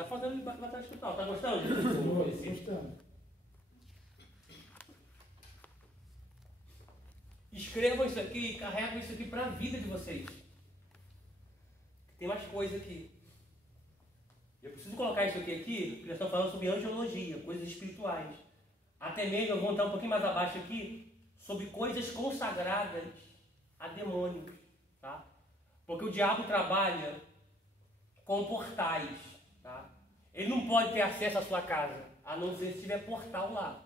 está fazendo batalha espiritual. Está gostando? Estou gostando. Escrevam isso aqui e carregam isso aqui para a vida de vocês. Tem mais coisa aqui. Eu preciso colocar isso aqui, porque nós estamos falando sobre angiologia, coisas espirituais. Até mesmo, eu vou entrar um pouquinho mais abaixo aqui, sobre coisas consagradas a demônios. Tá? Porque o diabo trabalha com portais. Tá? Ele não pode ter acesso à sua casa, a não ser se tiver portal lá.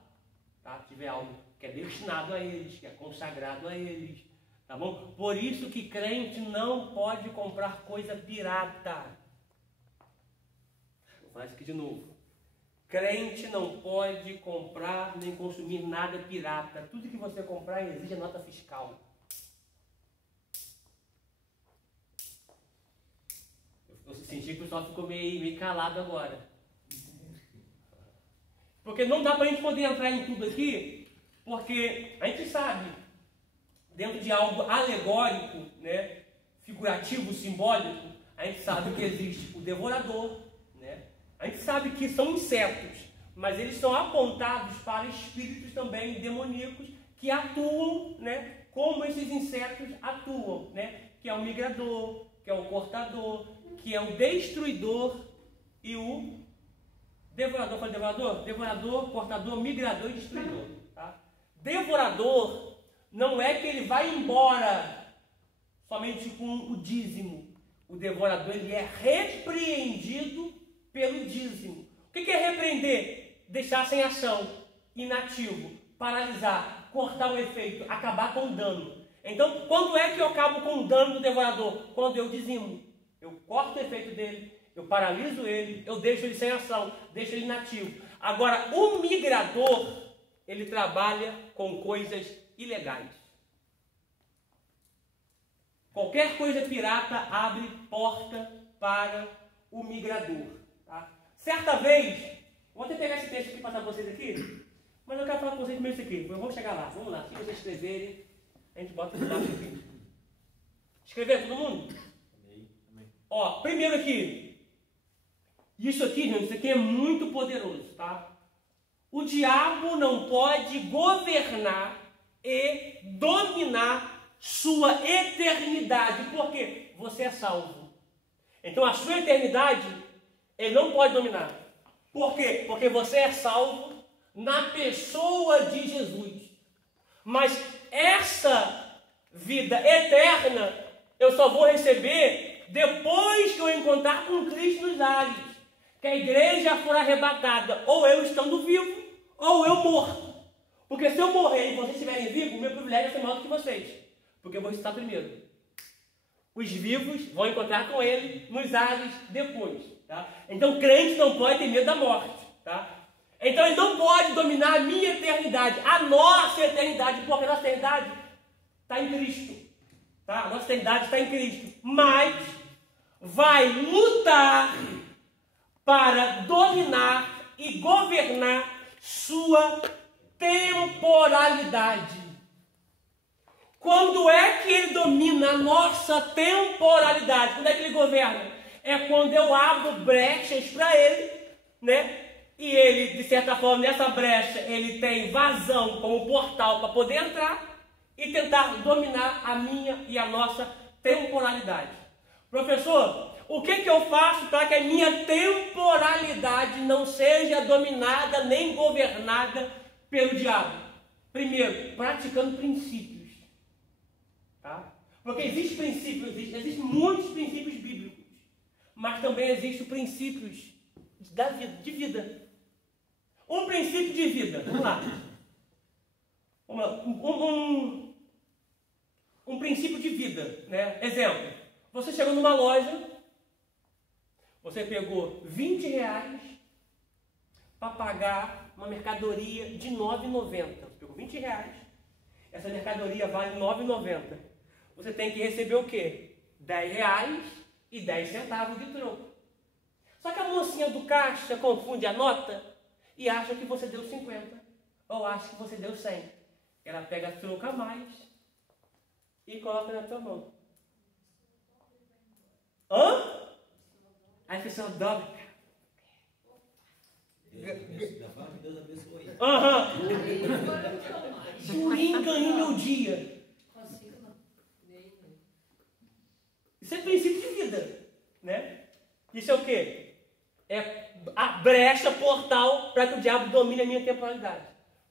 Tá? Se tiver algo que é destinado a eles, que é consagrado a eles. Tá bom? Por isso que crente não pode comprar coisa pirata. Vou falar isso aqui de novo. Crente não pode comprar nem consumir nada pirata. Tudo que você comprar exige nota fiscal. Eu senti que o pessoal ficou meio calado agora. Porque não dá para a gente poder entrar em tudo aqui, porque a gente sabe, dentro de algo alegórico, né, figurativo, simbólico, a gente sabe que existe o devorador, né? A gente sabe que são insetos, mas eles são apontados para espíritos também demoníacos que atuam, né, como esses insetos atuam, né? Que é o migrador, que é o cortador, que é o destruidor e o devorador. Fala devorador? Devorador, cortador, migrador e destruidor. Tá? Devorador não é que ele vai embora somente com o dízimo. O devorador ele é repreendido pelo dízimo. O que é repreender? Deixar sem ação, inativo, paralisar, cortar o efeito, acabar com o dano. Então, quando é que eu acabo com o dano do devorador? Quando eu dizimo. Eu corto o efeito dele, eu paraliso ele, eu deixo ele sem ação, deixo ele inativo. Agora, o migrador, ele trabalha com coisas ilegais. Qualquer coisa pirata abre porta para o migrador. Tá? Certa vou até pegar esse texto aqui e passar para vocês aqui, mas eu quero falar com vocês primeiro isso aqui. Vamos chegar lá, vamos lá. Se vocês escreverem, a gente bota no lápis aqui. Escrever todo mundo? Amém. Ó, primeiro aqui. Isso aqui, gente, isso aqui é muito poderoso, tá? O diabo não pode governar e dominar sua eternidade. Por quê? Você é salvo. Então a sua eternidade, ele não pode dominar. Por quê? Porque você é salvo na pessoa de Jesus. Mas essa vida eterna, eu só vou receber depois que eu encontrar com Cristo nos ares. Que a igreja for arrebatada, ou eu estando vivo, ou eu morto. Porque se eu morrer e vocês estiverem vivos, meu privilégio é ser maior do que vocês. Porque eu vou ressuscitar primeiro. Os vivos vão encontrar com ele nos ares depois. Tá? Então, crente não pode ter medo da morte. Tá? Então, ele não pode dominar a minha eternidade, a nossa eternidade, porque a nossa eternidade está em Cristo. Tá? A nossa eternidade está em Cristo. Mas vai lutar para dominar e governar sua temporalidade. Quando é que ele domina a nossa temporalidade? Quando é que ele governa? É quando eu abro brechas para ele, né? E ele, de certa forma, nessa brecha, ele tem vazão como portal para poder entrar e tentar dominar a minha e a nossa temporalidade. Professor, o que eu faço para que a minha temporalidade não seja dominada nem governada pelo diabo? Primeiro, praticando princípios. Tá? Porque existem muitos princípios bíblicos, mas também existem princípios da vida, de vida. Um princípio de vida, vamos lá. Um princípio de vida, né? Exemplo, você chegou numa loja, você pegou R$20 para pagar uma mercadoria de R$ 9,90. Você pegou R$20, essa mercadoria vale R$ 9,90. Você tem que receber o quê? R$10,10 de troco. Só que a mocinha do caixa confunde a nota e acha que você deu 50. Ou acha que você deu 100. Ela pega a troco a mais e coloca na tua mão. Hã? Aí a pessoa dobra. Deus abençoe. Durinho ganhei meu dia. Isso é princípio de vida, né? Isso é o quê? É a brecha, portal, para que o diabo domine a minha temporalidade.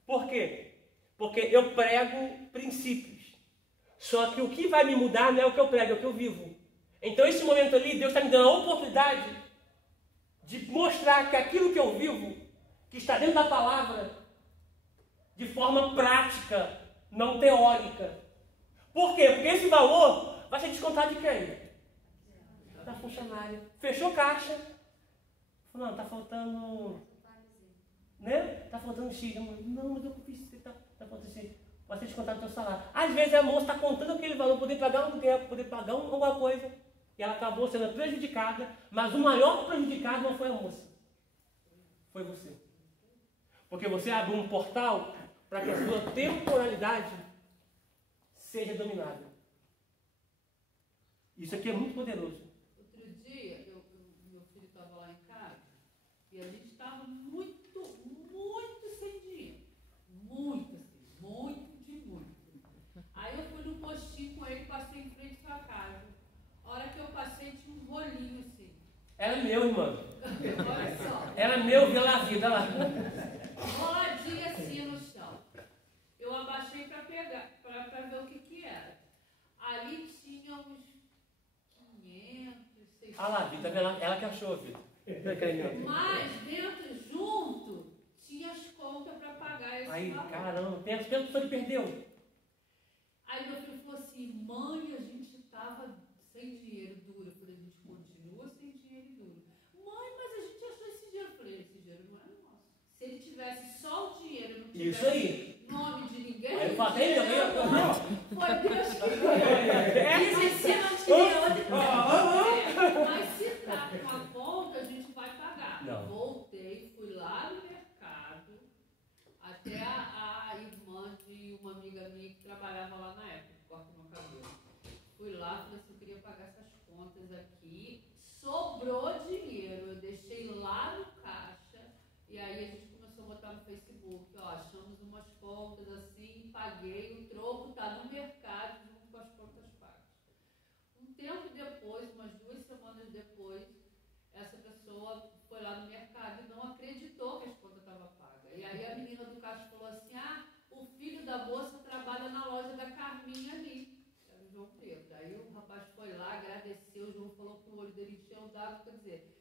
Por quê? Porque eu prego princípios. Só que o que vai me mudar não é o que eu prego, é o que eu vivo. Então, esse momento ali, Deus está me dando a oportunidade de mostrar que aquilo que eu vivo, que está dentro da palavra, de forma prática, não teórica. Por quê? Porque esse valor vai ser descontado de quem? Da funcionária. Fechou caixa. Não, está faltando... Né? Está faltando X. Não, mas eu fiz... Está faltando X. Vai ser descontado do teu salário. Às vezes a moça está contando aquele valor, poder pagar um aluguel, poder pagar alguma coisa, e ela acabou sendo prejudicada, mas o maior prejudicado não foi a moça. Foi você. Porque você abriu um portal para que a sua temporalidade seja dominada. Isso aqui é muito poderoso. Outro dia, meu filho estava lá em casa e a gente estava muito sem dinheiro. Muito. Aí eu fui no postinho com ele, passei em frente à sua casa. A hora que eu passei, tinha um rolinho assim. Era meu, irmão. Olha só. Era meu, viu lá a vida lá. Roladinho assim no chão. Eu abaixei para pegar, para ver o que era. Ali tinha uns 500, 600. Ah lá, Vitor, ela que achou, Vitor. Mas dentro, junto, tinha as contas para pagar esse aí, valor. caramba, pensa que ele perdeu. Aí meu filho falou assim, mãe, a gente estava sem dinheiro duro. Eu falei, a gente continua sem dinheiro duro. Mãe, mas a gente achou esse dinheiro. Eu falei, esse dinheiro não é nosso. Se ele tivesse só o dinheiro, não tivesse isso aí. Nome de ninguém. Aí eu falei, foi Deus que deu. Se você não tiver outra... Mas se está com a conta, a gente vai pagar. Não. Voltei, fui lá no mercado, até a irmã de uma amiga minha que trabalhava lá na época, que corta meu cabelo. Fui lá, falei assim, eu queria pagar essas contas aqui. Sobrou dinheiro, eu deixei lá no caixa, e aí a gente começou a botar no Facebook, ó, achamos umas contas assim, paguei, o troco está no mercado junto com as contas pagas. Um tempo depois, umas 2 semanas depois, essa pessoa foi lá no mercado e não acreditou que as contas estavam pagas. E aí a menina do caixa falou assim, o filho da moça trabalha na loja da Carminha ali, era o João Pedro. Aí o rapaz foi lá, agradeceu, o João falou que o olho dele encheu d'água, quer dizer,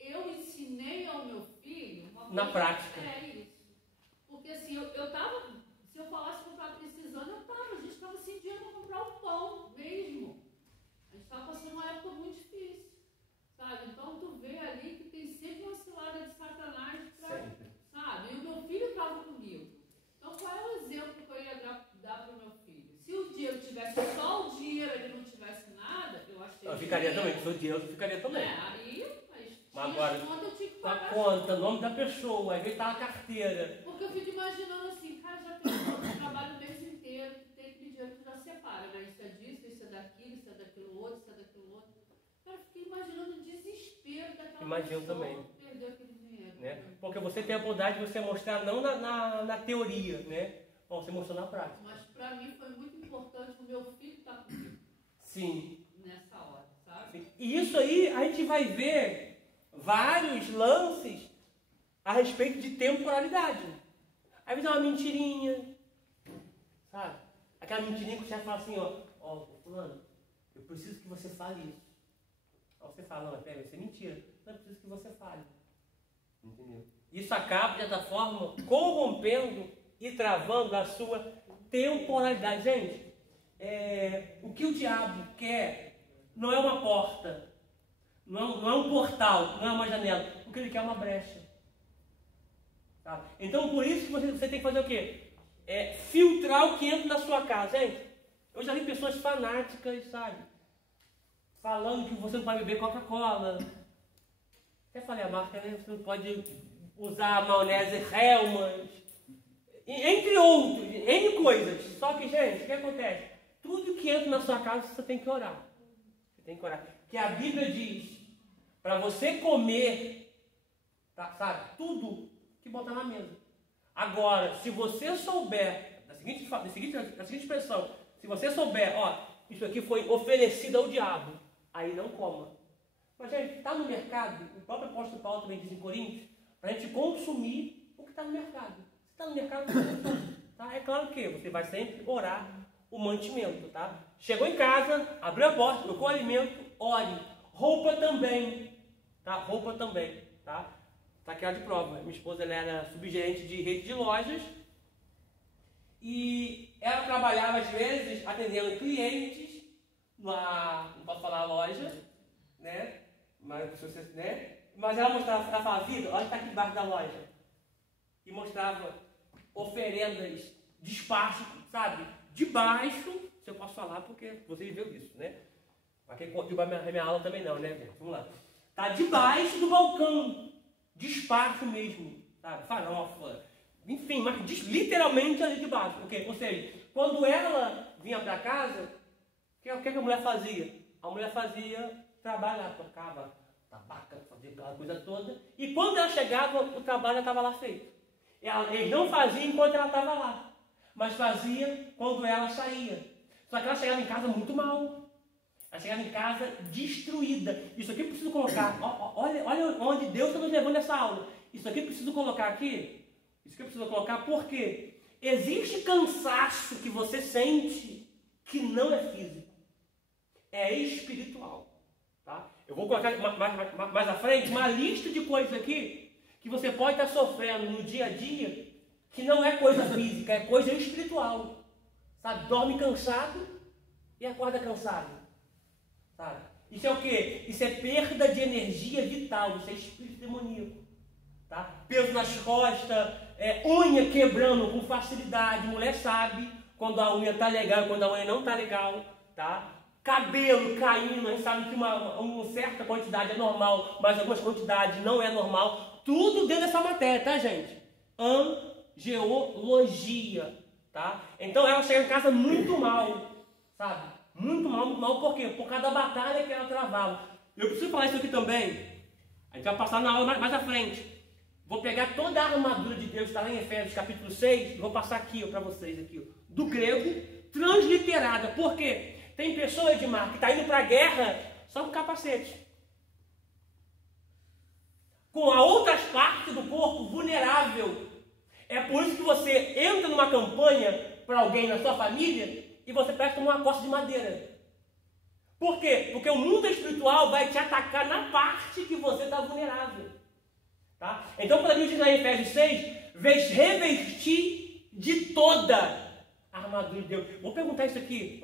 eu ensinei ao meu filho uma coisa, na prática. É isso. Porque assim, eu tava, se eu falasse que eu estava precisando, a gente estava sem dinheiro para comprar o pão mesmo. A gente estava passando uma época muito difícil, sabe? Então tu vê ali que tem sempre uma cilada de Satanás para, sabe? E o meu filho estava comigo. Então qual é o exemplo que eu ia dar para o meu filho? Se o dinheiro tivesse só o dinheiro, ele não tivesse nada, eu achei. Eu ficaria também, se fosse dinheiro, eu ficaria também. Mas agora, conta, eu tinha que a pagar. conta, nome da pessoa, aí tá a carteira. Porque eu fico imaginando assim, cara, já pensou, tu trabalha o mês inteiro, tu tem aquele dinheiro que tu já separa, né? Isso é disso, isso é daquilo, isso é daquilo outro, isso é daquilo outro. Cara, eu fiquei imaginando o desespero daquela Imagino pessoa também. que perdeu aquele dinheiro. Né? Porque você tem a oportunidade de você mostrar não na teoria, né? Bom, você mostrou na prática. Mas pra mim foi muito importante o meu filho estar comigo. Sim. Nessa hora, sabe? Sim. E isso aí a gente vai ver vários lances a respeito de temporalidade. Aí vai dar uma mentirinha, sabe? Aquela mentirinha que o chefe fala assim, ó, fulano, eu preciso que você fale isso. Aí você fala, não, pera, isso é mentira. Não, eu preciso que você fale. Entendeu? Isso acaba, de certa forma, corrompendo e travando a sua temporalidade. Gente, o que o diabo quer não é uma porta, não é um portal, não é uma janela. O que ele quer é uma brecha. Tá? Então, por isso que você tem que fazer o quê? Filtrar o que entra na sua casa. Gente, eu já vi pessoas fanáticas, sabe? Falando que você não pode beber Coca-Cola. Até falei a marca, né? Você não pode usar maionese Hellmann's. Entre outros, N coisas. Só que, gente, o que acontece? Tudo que entra na sua casa, você tem que orar. Você tem que orar. Que a Bíblia diz, para você comer, tá? Sabe? Tudo que botar na mesa. Agora, se você souber, da seguinte expressão, se você souber, ó, isso aqui foi oferecido ao diabo, aí não coma. Mas, gente, está no mercado, o próprio apóstolo Paulo também diz em Coríntios, para a gente consumir o que está no mercado. Se está no mercado, tá? É claro que você vai sempre orar o mantimento, tá? Chegou em casa, abriu a porta, colocou o alimento, ore. Roupa também, tá? Roupa também, tá? Tá aqui a de prova. Minha esposa, ela era subgerente de rede de lojas e ela trabalhava, às vezes, atendendo clientes lá, não posso falar loja, né? Mas ela mostrava, ela falava, Vitor, olha que está aqui embaixo da loja. E mostrava oferendas, despacho, sabe? Debaixo, se eu posso falar, porque vocês viram isso, né? Aqui derrubar minha aula também não, né? Vamos lá. Tá debaixo do balcão. Despacho mesmo, sabe? Farofa. Enfim, mas literalmente ali debaixo. Okay? Ou seja, quando ela vinha para casa, o que a mulher fazia? A mulher fazia trabalho, tocava tabaca, fazia aquela coisa toda. E quando ela chegava, o trabalho já estava lá feito. Eles não faziam enquanto ela estava lá, mas fazia quando ela saía. Só que ela chegava em casa muito mal. Ela chegava em casa destruída. Isso aqui eu preciso colocar. Olha onde Deus está nos levando nessa aula. Isso aqui eu preciso colocar aqui. Isso aqui eu preciso colocar porque existe cansaço que você sente que não é físico. É espiritual. Tá? Eu vou colocar mais à frente uma lista de coisas aqui que você pode estar sofrendo no dia a dia que não é coisa física, é coisa espiritual. Sabe? Dorme cansado e acorda cansado. Sabe? Isso é o quê? Isso é perda de energia vital, isso é espírito demoníaco. Tá? Peso nas costas, unha quebrando com facilidade. Mulher sabe quando a unha está legal e quando a unha não está legal. Tá? Cabelo caindo, a gente sabe que uma certa quantidade é normal, mas algumas quantidades não é normal. Tudo dentro dessa matéria, tá, gente? Angiologia, tá? Então ela chega em casa muito mal, sabe? Muito mal, por quê? Por causa da batalha que ela travava. Eu preciso falar isso aqui também. A gente vai passar na aula mais à frente. Vou pegar toda a armadura de Deus, está lá em Efésios capítulo 6, e vou passar aqui para vocês, aqui, do grego, transliterada. Por quê? Tem pessoa, Edmar, que está indo para a guerra só com capacete. Com as outras partes do corpo vulnerável. É por isso que você entra numa campanha para alguém na sua família e você presta uma costa de madeira. Por quê? Porque o mundo espiritual vai te atacar na parte que você está vulnerável. Tá? Então, quando a Bíblia diz lá em Efésios 6, revestir de toda a armadura de Deus. Vou perguntar isso aqui,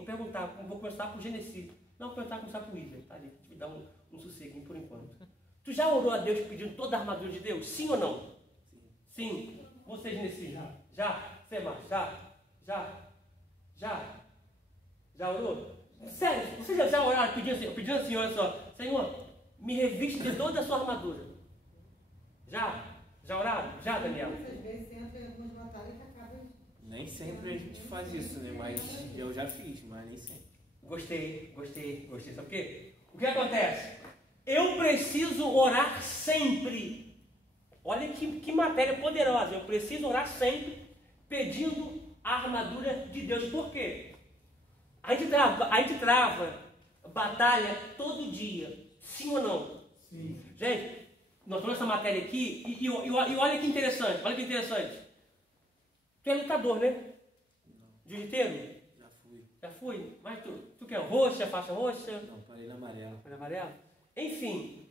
vou começar por Genesi. Não, vou começar por William, tá ali, me dá um sosseguinho por enquanto. Tu já orou a Deus pedindo toda a armadura de Deus? Sim ou não? Sim. Você, Genesi? Já? Você, Marcos? Já orou? Sério, você já oraram pedindo assim, olha só, Senhor, me reviste de toda a sua armadura. Já? Já oraram? Já, Daniel? Às vezes entra em algumas batalhas que acabam. Nem sempre a gente faz isso, né? Mas eu já fiz, mas nem sempre. Gostei. Sabe por quê? O que acontece? Eu preciso orar sempre. Olha que matéria poderosa. Eu preciso orar sempre pedindo a armadura de Deus. Por quê? A gente trava batalha todo dia. Sim ou não? Sim. Gente, nós temos essa matéria aqui e olha que interessante. Tu é lutador, né? Não. Jiu-jiteiro? Já fui. Mas tu quer roxa, faixa roxa? Não, parei na amarela. Olha amarelo? Enfim.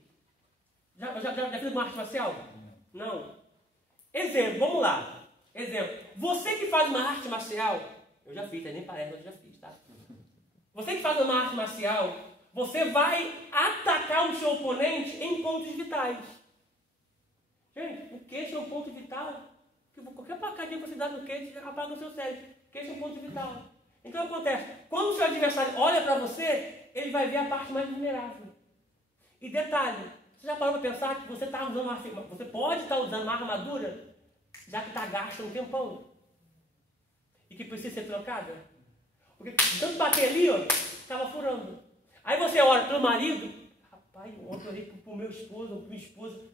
Já fez uma arte marcial? Não. Exemplo, vamos lá. Exemplo. Você que faz uma arte marcial, eu já fiz, nem parece, eu já fiz, tá? Você que faz uma arte marcial, você vai atacar o seu oponente em pontos vitais. Gente, o queixo é um ponto vital. Qualquer pacadinha que você dá no queixo, apaga o seu cérebro. Queixo é um ponto vital. Então acontece, quando o seu adversário olha para você, ele vai ver a parte mais vulnerável. E detalhe, você já parou para pensar que você está usando você pode estar usando uma armadura, já que está gasta um tempão. E que precisa ser trocada. Porque tanto bater ali, ó, estava furando. Aí você olha para o marido, rapaz, ontem eu olhei para o meu esposo, ou para minha esposa,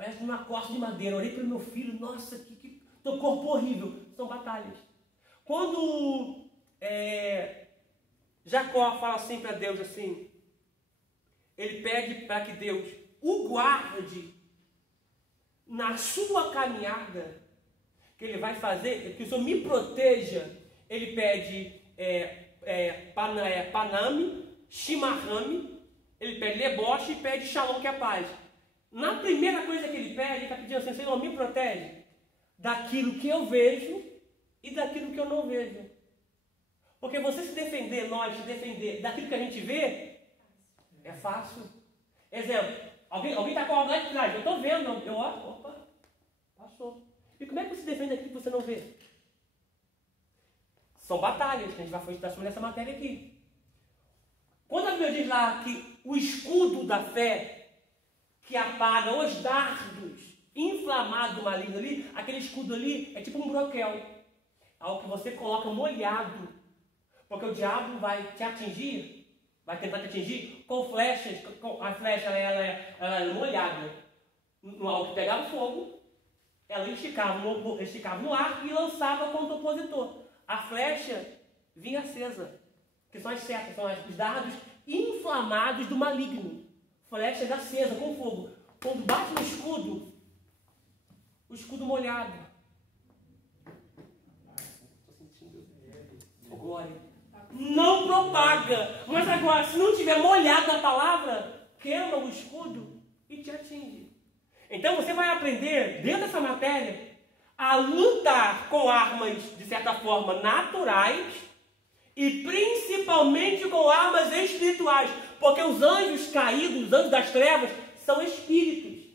Parece uma costa de madeira. Orei pelo meu filho, nossa, que corpo horrível. São batalhas. Quando Jacó fala assim para Deus, assim, ele pede para que Deus o guarde na sua caminhada, que ele vai fazer, que o Senhor me proteja. Ele pede Paname, Shimarame, ele pede Leboche e pede Shalom, que é a paz. Na primeira coisa que ele pede, ele está pedindo assim, Senhor, me protege daquilo que eu vejo e daquilo que eu não vejo. Porque você se defender daquilo que a gente vê, é fácil. Exemplo, alguém está com algo lá de trás, eu estou vendo, eu olho, opa, passou. E como é que você defende daquilo que você não vê? São batalhas, que a gente vai estudar sobre essa matéria aqui. Quando a Bíblia diz lá que o escudo da fé, que apaga os dardos inflamados do maligno ali, aquele escudo ali é tipo um broquel, algo que você coloca molhado, porque o diabo vai te atingir, vai tentar te atingir com flechas, a flecha ela é molhada, algo que pegava fogo, ela esticava no ar e lançava contra o opositor. A flecha vinha acesa, que são as setas, são os dardos inflamados do maligno. Flechas acesas com fogo. Quando bate no escudo, o escudo molhado. Agora, não propaga. Mas agora, se não tiver molhado a palavra, queima o escudo e te atinge. Então você vai aprender, dentro dessa matéria, a lutar com armas, de certa forma, naturais e principalmente com armas espirituais. Porque os anjos caídos, os anjos das trevas, são espíritos.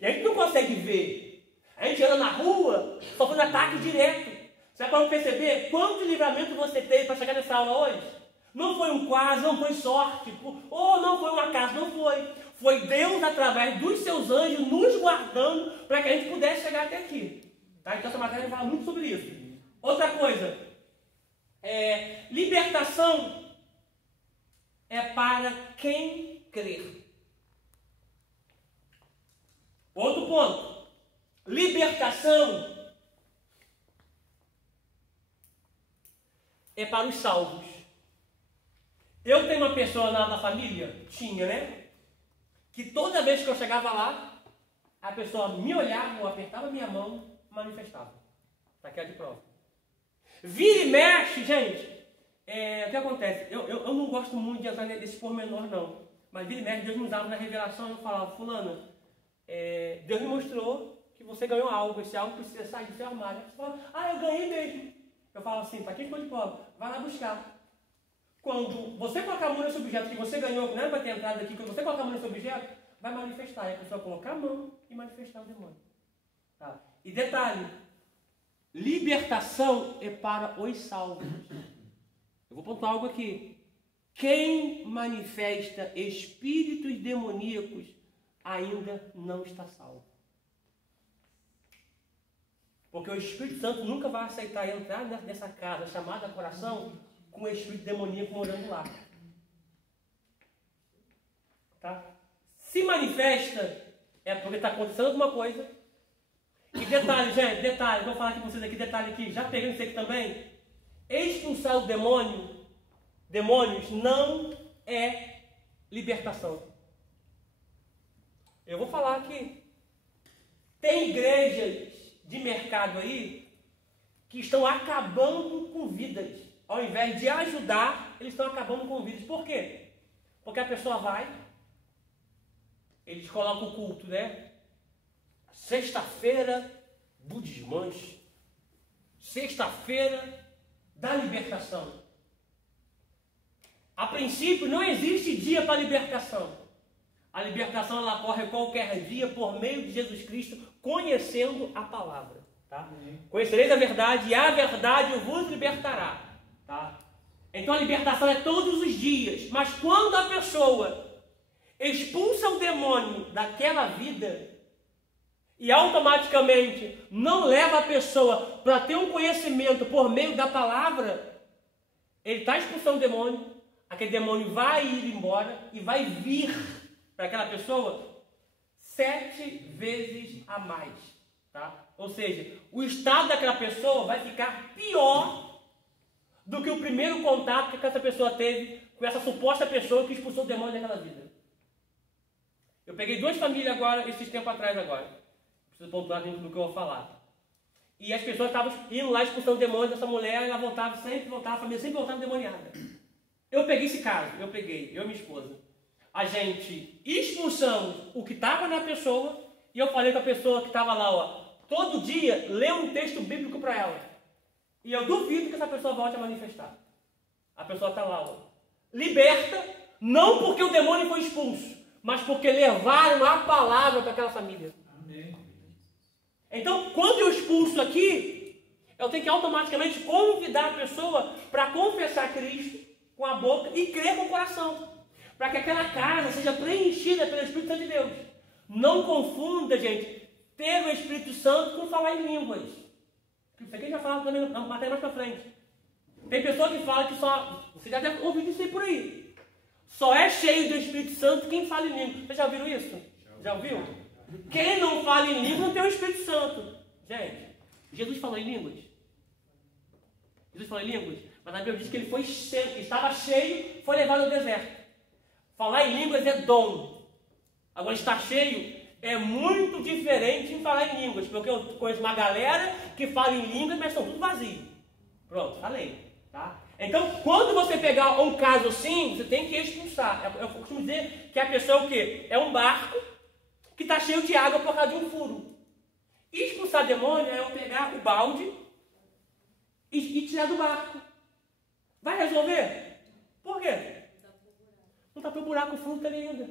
E a gente não consegue ver. A gente anda na rua, sofrendo ataque direto. Você pode perceber quanto livramento você teve para chegar nessa aula hoje? Não foi um quase, não foi sorte, ou não foi um acaso, não foi. Foi Deus, através dos seus anjos, nos guardando para que a gente pudesse chegar até aqui. Tá? Então essa matéria fala muito sobre isso. Outra coisa, libertação é para quem crer. Outro ponto, libertação é para os salvos. Eu tenho uma pessoa na família, tinha, né? Que toda vez que eu chegava lá, a pessoa me olhava ou apertava minha mão, manifestava. Está aqui a de prova. Vira e mexe, gente. O que acontece? Eu não gosto muito de entrar nesse pormenor, não. Mas vira e mexe, Deus me usava na revelação e eu falava, fulana, Deus me mostrou que você ganhou algo, esse algo precisa sair do seu armário. Você fala, eu ganhei mesmo. Eu falo assim, para quem ficou de prova, vai lá buscar. Quando você colocar a mão nesse objeto que você ganhou, que não era para ter entrado aqui, quando você colocar a mão nesse objeto, vai manifestar. E a pessoa colocar a mão e manifestar o demônio. Tá? E detalhe, libertação é para os salvos. Eu vou pontuar algo aqui. Quem manifesta espíritos demoníacos ainda não está salvo. Porque o Espírito Santo nunca vai aceitar entrar nessa casa chamada coração com o espírito demoníaco morando lá. Tá? Se manifesta, é porque está acontecendo alguma coisa. E detalhe, gente, detalhe, vou falar aqui com vocês aqui, detalhe aqui, já pegando isso aqui também. Expulsar o demônios não é libertação. Eu vou falar aqui. Tem igrejas de mercado aí que estão acabando com vidas. Ao invés de ajudar, eles estão acabando com vidas. Por quê? Porque a pessoa vai, eles colocam o culto, né? Sexta-feira, budismãs. Sexta-feira da libertação. A princípio, não existe dia para libertação. A libertação ela ocorre qualquer dia por meio de Jesus Cristo, conhecendo a palavra. Tá? Conhecereis a verdade e a verdade vos libertará. Tá? Então a libertação é todos os dias. Mas quando a pessoa expulsa o demônio daquela vida e automaticamente não leva a pessoa para ter um conhecimento por meio da palavra, ele está expulsando o demônio, aquele demônio vai ir embora e vai vir para aquela pessoa 7 vezes a mais. Tá? Ou seja, o estado daquela pessoa vai ficar pior do que o primeiro contato que essa pessoa teve com essa suposta pessoa que expulsou o demônio daquela vida. Eu peguei 2 famílias agora, esses tempos atrás agora. Preciso pontuar dentro do que eu vou falar. E as pessoas estavam indo lá expulsando o demônio dessa mulher, ela voltava, a família sempre voltava endemoniada. Eu peguei esse caso, eu e minha esposa. A gente expulsamos o que estava na pessoa e eu falei com a pessoa que estava lá, ó, todo dia, lê um texto bíblico para ela. E eu duvido que essa pessoa volte a manifestar. A pessoa está lá, ó, liberta, não porque o demônio foi expulso, mas porque levaram a palavra para aquela família. Amém. Então, quando eu expulso aqui, eu tenho que automaticamente convidar a pessoa para confessar Cristo com a boca e crer com o coração. Para que aquela casa seja preenchida pelo Espírito Santo de Deus. Não confunda, gente, ter o Espírito Santo com falar em línguas. Isso aqui já fala também, até mais para frente. Tem pessoa que fala que só... Você já deve ouvir isso aí por aí. Só é cheio do Espírito Santo quem fala em línguas. Vocês já ouviram isso? Já ouviu? Quem não fala em línguas não tem o Espírito Santo. Gente, Jesus falou em línguas. Jesus falou em línguas. Mas a Bíblia diz que ele foi cheio, estava cheio, foi levado ao deserto. Falar em línguas é dom. Agora, estar cheio é muito diferente em falar em línguas. Porque eu conheço uma galera que fala em línguas, mas estão tudo vazios. Pronto, falei. Tá? Então, quando você pegar um caso assim, você tem que expulsar. Eu costumo dizer que a pessoa é o quê? É um barco que está cheio de água por causa de um furo. Expulsar demônio é eu pegar o balde e tirar do barco. Vai resolver? Por quê? Não está pelo buraco, o fundo está ali ainda.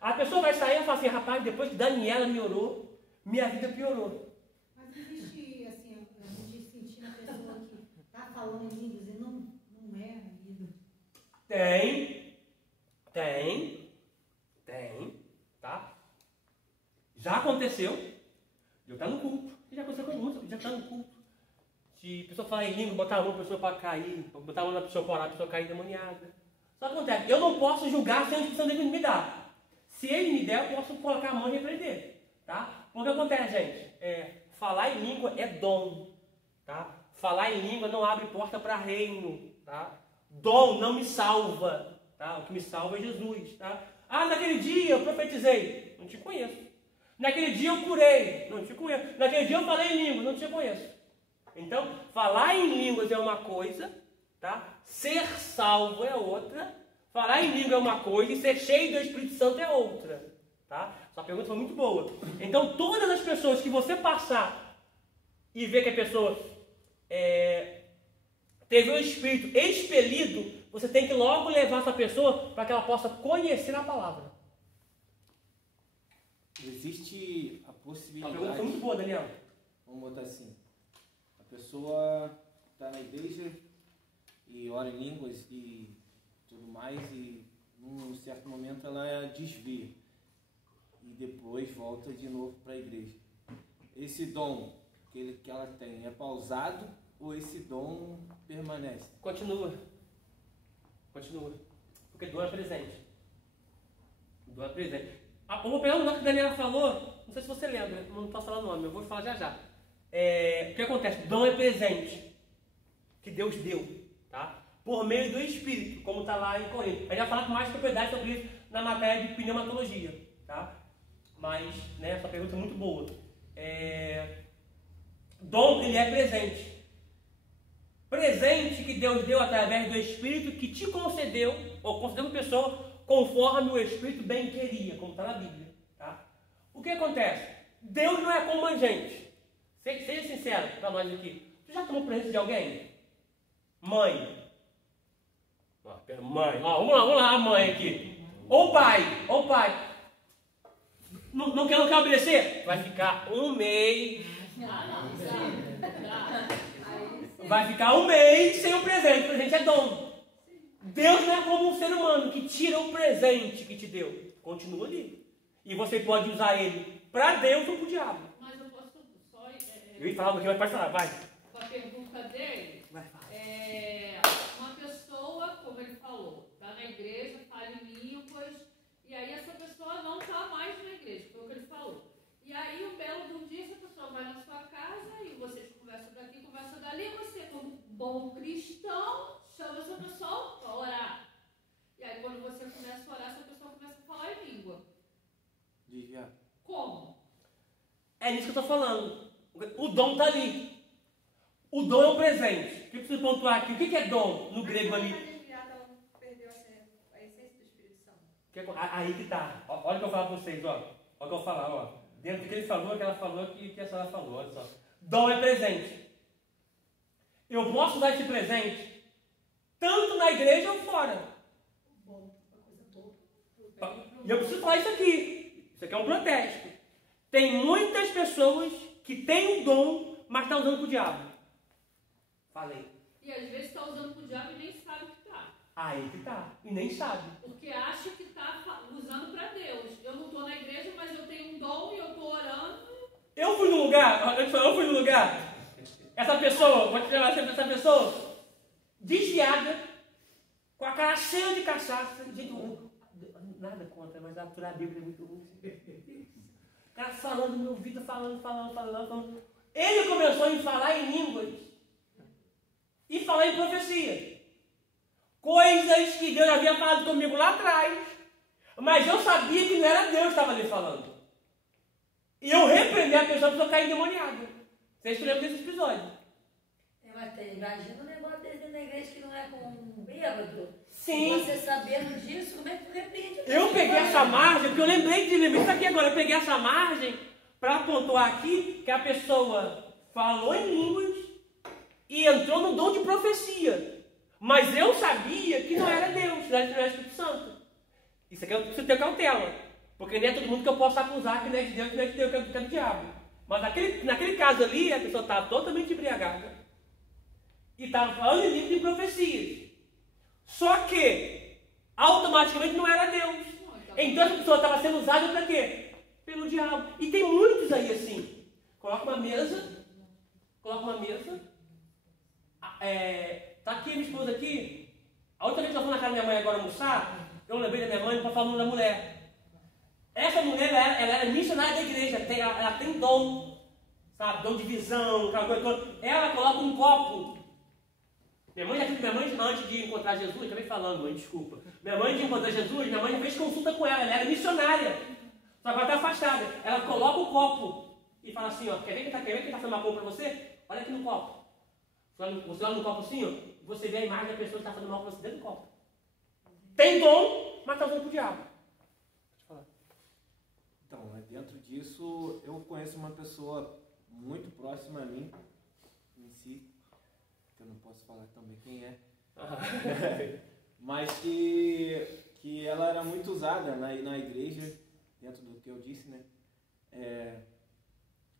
A pessoa vai sair e fala assim, rapaz, depois que Daniela me orou, minha vida piorou. Mas existe, assim, a gente sentir na pessoa que está falando em línguas e não é ainda. Tem, tá? Já aconteceu, eu estar no culto. Já aconteceu com muitos, já está no culto. Se a pessoa falar em língua, botar a mão para a pessoa para cair, botar a mão na pessoa para orar, a pessoa cair demoniada. Só que acontece, eu não posso julgar sem a instrução dele me dar. Se ele me der, eu posso colocar a mão e repreender. Tá? Porque acontece, gente, falar em língua é dom. Tá? Falar em língua não abre porta para reino. Tá? Dom não me salva. Tá? O que me salva é Jesus. Tá? Ah, naquele dia eu profetizei. Não te conheço. Naquele dia eu curei. Não te conheço. Naquele dia eu falei em língua. Não te conheço. Então, falar em línguas é uma coisa, tá? Ser salvo é outra. Falar em língua é uma coisa e ser cheio do Espírito Santo é outra. Tá? Essa pergunta foi muito boa. Então, todas as pessoas que você passar e ver que a pessoa teve um Espírito expelido, você tem que logo levar essa pessoa para que ela possa conhecer a palavra. Existe a possibilidade... A pergunta foi muito boa, Daniel. Vamos botar assim. A pessoa está na igreja e ora em línguas e tudo mais, e num certo momento ela desvia e depois volta de novo para a igreja. Esse dom que ela tem é pausado ou esse dom permanece? Continua. Porque dom é presente. Eu vou pegar um nome que a Daniela falou, não sei se você lembra, não posso falar o nome, eu vou falar já. O que acontece? Dom é presente que Deus deu, tá? Por meio do Espírito, como está lá em Coríntios. A gente vai falar com mais propriedade sobre isso na matéria de pneumatologia, tá? Mas, essa pergunta é muito boa. Dom, ele é presente. Presente que Deus deu através do Espírito que te concedeu, ou concedeu uma pessoa, conforme o Espírito bem queria, como está na Bíblia, tá? O que acontece? Deus não é como a gente. Seja sincero para nós aqui. Você já tomou presente de alguém? Mãe. Mãe. Vamos lá, a mãe aqui. Ou pai. Não quer obedecer? Vai ficar um mês. Vai ficar um mês sem o presente. O presente é dom. Deus não é como um ser humano que tira o presente que te deu. Continua ali. E você pode usar ele para Deus ou para o diabo. Mas eu posso só... Eu ia falar um pouquinho, mas pode falar, vai. Com a pergunta dele, Vai falar. uma pessoa, como ele falou, está na igreja, fala em línguas, e aí essa pessoa não está mais na igreja. Foi o cristão, chama essa pessoa para orar. E aí quando você começa a orar, essa pessoa começa a falar em língua. Desviar. Como? É nisso que eu estou falando. O dom está ali. O dom é um presente. O que eu preciso pontuar aqui? O que é dom no grego ali? Ela perdeu a essência do Espírito Santo. Aí que está. Olha o que eu falo para vocês, ó. Olha o que eu vou falar, ó. Dentro do que ele falou, que ela falou, que a senhora falou, olha só. Dom é presente. Eu posso dar esse presente tanto na igreja ou fora. Bom, uma coisa boa. E eu preciso falar isso aqui. Isso aqui é um protesto. Tem muitas pessoas que têm um dom, mas estão usando para o diabo. Falei. E às vezes está usando para o diabo e nem sabe que está. Aí que tá. E nem sabe. Porque acha que está usando para Deus. Eu não estou na igreja, mas eu tenho um dom e eu estou orando. Eu fui no lugar. Essa pessoa, vou te chamar sempre essa pessoa, desviada, com a cara cheia de cachaça. Gente, nada contra, mas a Bíblia é muito ruim. O cara falando no meu ouvido, falando. Ele começou a falar em línguas e falar em profecia. Coisas que Deus havia falado comigo lá atrás, mas eu sabia que não era Deus que estava ali falando. E eu repreendi a pessoa cair endemoniada. Vocês lembram desse episódio? Imagina um negócio desse na igreja que não é com um bêbado. Sim. Você sabendo disso, como é que tu repreende? Eu peguei essa margem, porque eu lembrei isso aqui agora. Eu peguei essa margem para pontuar aqui que a pessoa falou em línguas e entrou no dom de profecia. Mas eu sabia que não era Deus, não era o Espírito Santo. Isso aqui eu preciso ter cautela. Porque nem é todo mundo que eu posso acusar que não é de Deus, que não é de Deus, que é do diabo. Mas naquele caso ali, a pessoa estava totalmente embriagada. E estava falando em livros de profecias. Só que, automaticamente, não era Deus. Então essa pessoa estava sendo usada para quê? Pelo diabo. E tem muitos aí assim. Coloca uma mesa. Tá aqui minha esposa aqui. A outra vez que eu fui na casa da minha mãe agora almoçar, eu lembrei da minha mãe para falar o nome da mulher. Essa mulher, ela era missionária da igreja, ela tem dom, sabe? Dom de visão, aquela coisa toda. Ela coloca um copo. Minha mãe, antes de encontrar Jesus, acabei falando, mãe, desculpa. Minha mãe, antes de encontrar Jesus, minha mãe já fez consulta com ela era missionária. Só que ela está afastada. Ela coloca o copo e fala assim, ó, quer ver quem está fazendo uma compra para você? Olha aqui no copo. Você olha no copo assim, ó, você vê a imagem da pessoa que está fazendo mal para você dentro do copo. Tem dom, mas está usando para o diabo. Então, dentro disso, eu conheço uma pessoa muito próxima a mim, em si, que eu não posso falar também quem é, mas que ela era muito usada na igreja, dentro do que eu disse, né?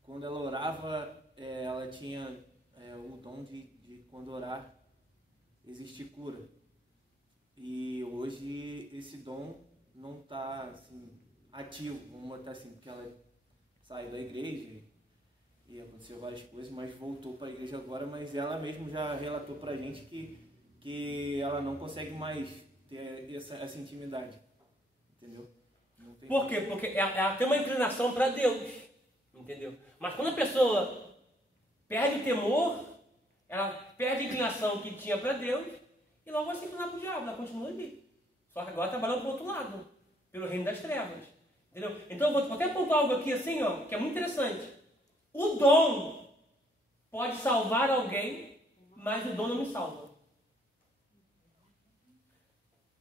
Quando ela orava, ela tinha o dom de quando orar, existir cura. E hoje esse dom não está, assim, ativo, vamos botar assim, porque ela saiu da igreja e aconteceu várias coisas, mas voltou para a igreja agora, mas ela mesma já relatou para a gente que ela não consegue mais ter essa intimidade, entendeu? Por quê? Porque ela tem uma inclinação para Deus, entendeu? Mas quando a pessoa perde o temor, ela perde a inclinação que tinha para Deus e logo vai se inclinar para o diabo, ela continua ali. Só que agora trabalhando para o outro lado, pelo reino das trevas. Entendeu? Então eu vou até pontuar algo aqui assim, ó, que é muito interessante. O dom pode salvar alguém, mas o dom não me salva.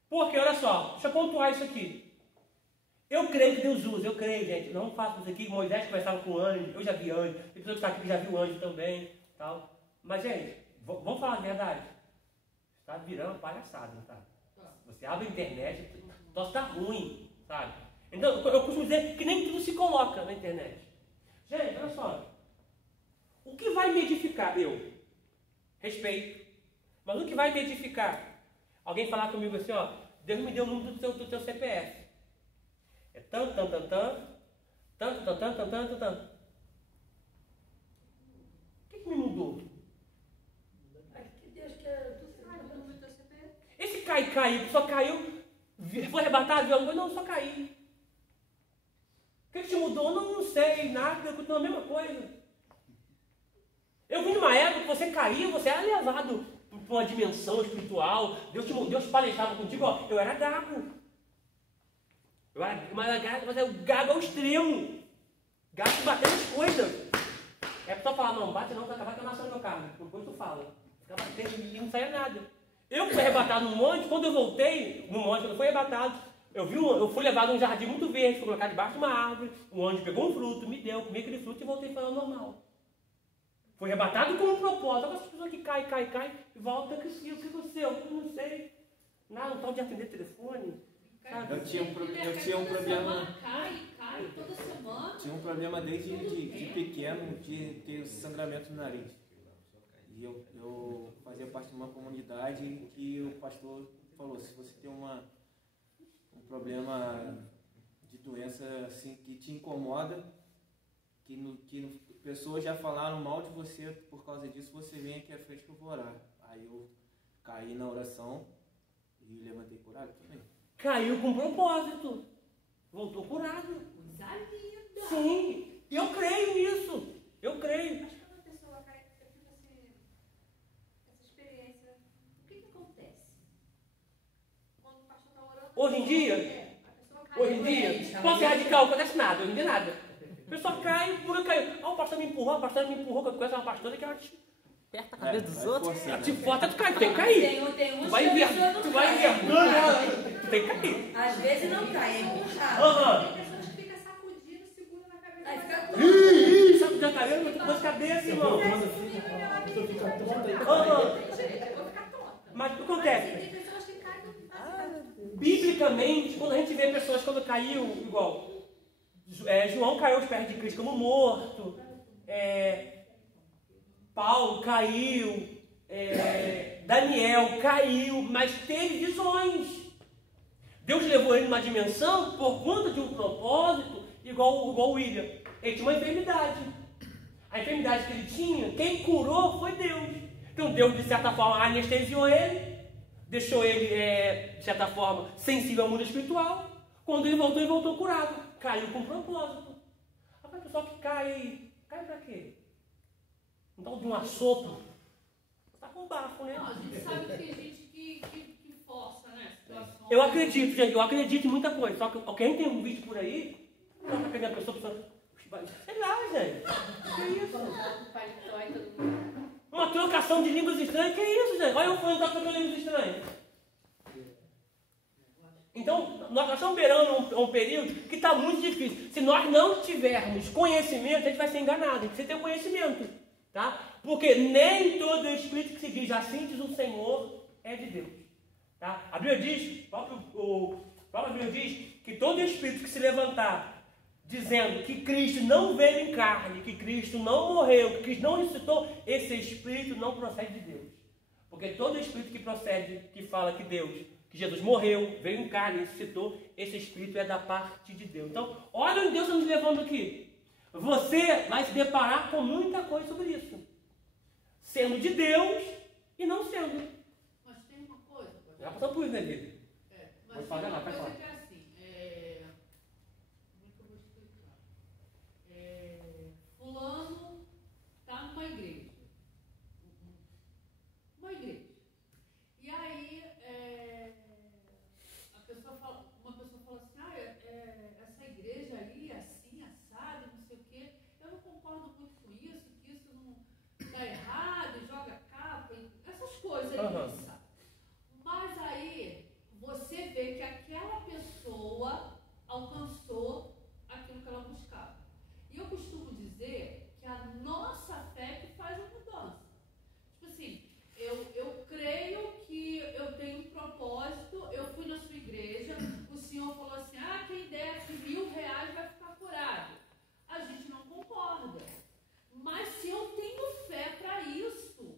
Porque, olha só, deixa eu pontuar isso aqui. Eu creio que Deus usa, eu creio, gente. Não faço isso aqui, Moisés conversava com anjo, eu já vi anjo, tem pessoas que estão aqui que já viu anjo também, tal. Mas, gente, vamos falar a verdade. Está virando palhaçada, tá? Você abre a internet, o troço está ruim, sabe? Então, eu costumo dizer que nem tudo se coloca na internet. Gente, olha só. O que vai me edificar? Eu respeito. Mas o que vai me edificar? Alguém falar comigo assim, ó, Deus me deu o número do teu CPF. É tanto. O que me mudou? Esse caiu, só caiu, foi arrebatado, viu alguma coisa? Não, só caí. O que te mudou? Não sei, nada, continua a mesma coisa. Eu vim numa época que você caía, você era levado para uma dimensão espiritual. Deus palestrava contigo, ó, eu era gago. Mas é o gago ao extremo. Gago batendo as coisas. É a pessoa falar, não, bate não, vai acabar com a maçã no meu carro. Depois tu fala. Fica batendo e não saia nada. Eu fui arrebatado no monte, quando eu voltei no monte, quando eu fui arrebatado, eu fui levado a um jardim muito verde, fui colocado debaixo de uma árvore, o anjo pegou um fruto, me deu, comi aquele fruto e voltei para o normal. Fui arrebatado com um propósito. Agora as pessoas que cai, e volta, o que aconteceu? Eu não sei. Não tal de atender telefone. Sabe? Eu tinha um problema. Cai toda semana. Tinha um problema desde pequeno de ter sangramento no nariz. E eu fazia parte de uma comunidade que o pastor falou, se você tem um problema de doença assim que te incomoda, que pessoas já falaram mal de você por causa disso, você vem aqui à frente que eu vou orar. Aí eu caí na oração e levantei curado também. Caiu com propósito. Voltou curado. Coisa linda. Sim, eu creio nisso. Eu creio. Mas quando a pessoa cai, eu fico assim, essa experiência, o que acontece? Quando o pastor está orando... Hoje em dia, a pessoa cai, hoje em dia, pode ser radical, não acontece nada, hoje em dia nada. A pessoa cai, porque caiu. Ah, o pastor me empurrou, que eu conheço uma pastora que ela te aperta a cabeça dos outros. Ela te bota, tu cai, tu tem que cair. Tem Tu vai envergar, tu vai envergar. Tu tem que cair. Às vezes não cai, é puxado. Aham. Tem pessoas que ficam sacudindo, segura na cabeça. Aí fica Sabe da cabelo, mas tu dor de cabeça, irmão. Eu ficar tonta. Mas o que Tem acontece? pessoas que caem do nada. Biblicamente, quando a gente vê pessoas quando caiu, igual João caiu aos pés de Cristo como morto, Paulo caiu, Daniel caiu, mas teve visões. Deus levou ele numa dimensão por conta de um propósito, igual o William. Ele tinha uma enfermidade. A enfermidade que ele tinha, quem curou foi Deus. Então Deus, de certa forma, anestesiou ele, deixou ele, de certa forma, sensível ao mundo espiritual. Quando ele voltou curado. Caiu com propósito. Rapaz, o pessoal que cai pra quê? Então, de um assopro, tá com bafo, né? Não, a gente sabe que tem gente que força, né? Situação. Eu acredito, gente, eu acredito em muita coisa. Só que alguém tem um vídeo por aí, ela tá pegando a pessoa, sei lá, gente. Que isso? Paletó e todo mundo. Uma trocação de línguas estranhas, que isso, gente? Olha eu falando que trocando línguas estranhas. Então, nós estamos beirando um período que está muito difícil. Se nós não tivermos conhecimento, a gente vai ser enganado. A gente precisa ter conhecimento, tá? Porque nem todo espírito que se diz assim diz o Senhor é de Deus, tá? A Bíblia diz, a própria Bíblia diz que todo espírito que se levantar dizendo que Cristo não veio em carne, que Cristo não morreu, que Cristo não ressuscitou, esse espírito não procede de Deus. Porque todo espírito que procede, que fala que Jesus morreu, veio em carne, ressuscitou, esse espírito é da parte de Deus. Então, olha onde Deus está nos levando aqui. Você vai se deparar com muita coisa sobre isso. Sendo de Deus e não sendo. Mas tem uma coisa, Já passou por isso, né, Lívia? mas Pode tem falar, uma vai coisa falar. que é assim, como é que eu vou explicar? Fulano está numa igreja. Uma igreja. E aí, uma pessoa fala assim, essa igreja aí, assim, assado, não sei o quê, eu não concordo muito com isso, que isso não está errado, joga capa, essas coisas aí, Uhum. sabe? Mas aí, você vê que aquela pessoa alcançou aquilo que ela buscava. E eu costumo dizer que a nossa fé que faz a mudança. Tipo assim, eu creio que eu tenho um propósito, eu fui na sua igreja, o senhor falou assim, quem der R$1.000 vai ficar curado. A gente não concorda. Mas se eu tenho fé para isso,